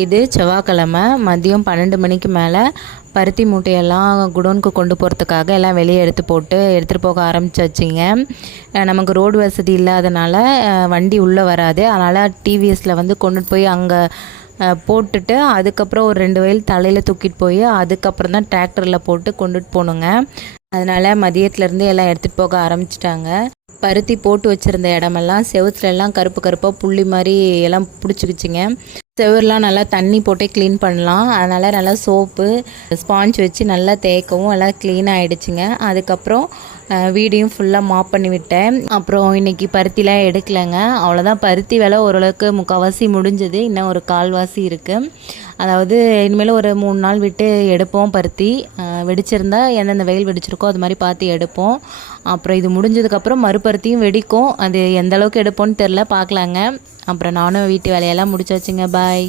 இது செவ்வாய்க்கிழமை மதியம் 12 மணிக்கு மேலே பருத்தி மூட்டையெல்லாம் குடோனுக்கு கொண்டு போகிறதுக்காக எல்லாம் வெளியே எடுத்துகிட்டு போக ஆரம்பிச்சாச்சுங்க. நமக்கு ரோடு வசதி இல்லாதனால வண்டி உள்ளே வராது. அதனால் டிவிஎஸில் வந்து கொண்டுட்டு போய் அங்கே போட்டுட்டு அதுக்கப்புறம் ஒரு 2 வயல் தலையில் தூக்கிட்டு போய் அதுக்கப்புறம் தான் டிராக்டரில் போட்டு கொண்டுட்டு போகணுங்க. அதனால் மதியத்துலேருந்து எல்லாம் எடுத்துகிட்டு போக ஆரம்பிச்சிட்டாங்க. பருத்தி போட்டு வச்சுருந்த இடமெல்லாம் செவுத்துலலாம் கருப்பு கருப்பாக புள்ளி மாதிரி எல்லாம் பிடிச்சிக்கிச்சிங்க. செவர்லாம் நல்லா தண்ணி போட்டே க்ளீன் பண்ணலாம். அதனால் நல்லா சோப்பு ஸ்பாஞ்ச் வச்சு நல்லா தேய்க்கவும் எல்லாம் க்ளீன் ஆகிடுச்சிங்க. அதுக்கப்புறம் வீடையும் ஃபுல்லாக மாப் பண்ணி விட்டேன். அப்புறம் இன்றைக்கி பருத்திலாம் எடுக்கலைங்க. அவ்வளோதான், பருத்தி வேலை ஓரளவுக்கு முக்கால்வாசி முடிஞ்சது. இன்னும் ஒரு கால்வாசி இருக்குது. அதாவது இனிமேல் ஒரு 3 நாள் விட்டு எடுப்போம். பருத்தி வெடிச்சிருந்தா எந்தெந்த வெயில் வெடிச்சிருக்கோ அது மாதிரி பார்த்து எடுப்போம். அப்புறம் இது முடிஞ்சதுக்கப்புறம் மறுபருத்தியும் வெடிக்கும். அது எந்த அளவுக்கு எடுப்போன்னு தெரில, பார்க்கலாங்க. அப்புறம் நானும் வீட்டு வேலையெல்லாம் முடிச்சாச்சுங்க. பாய்.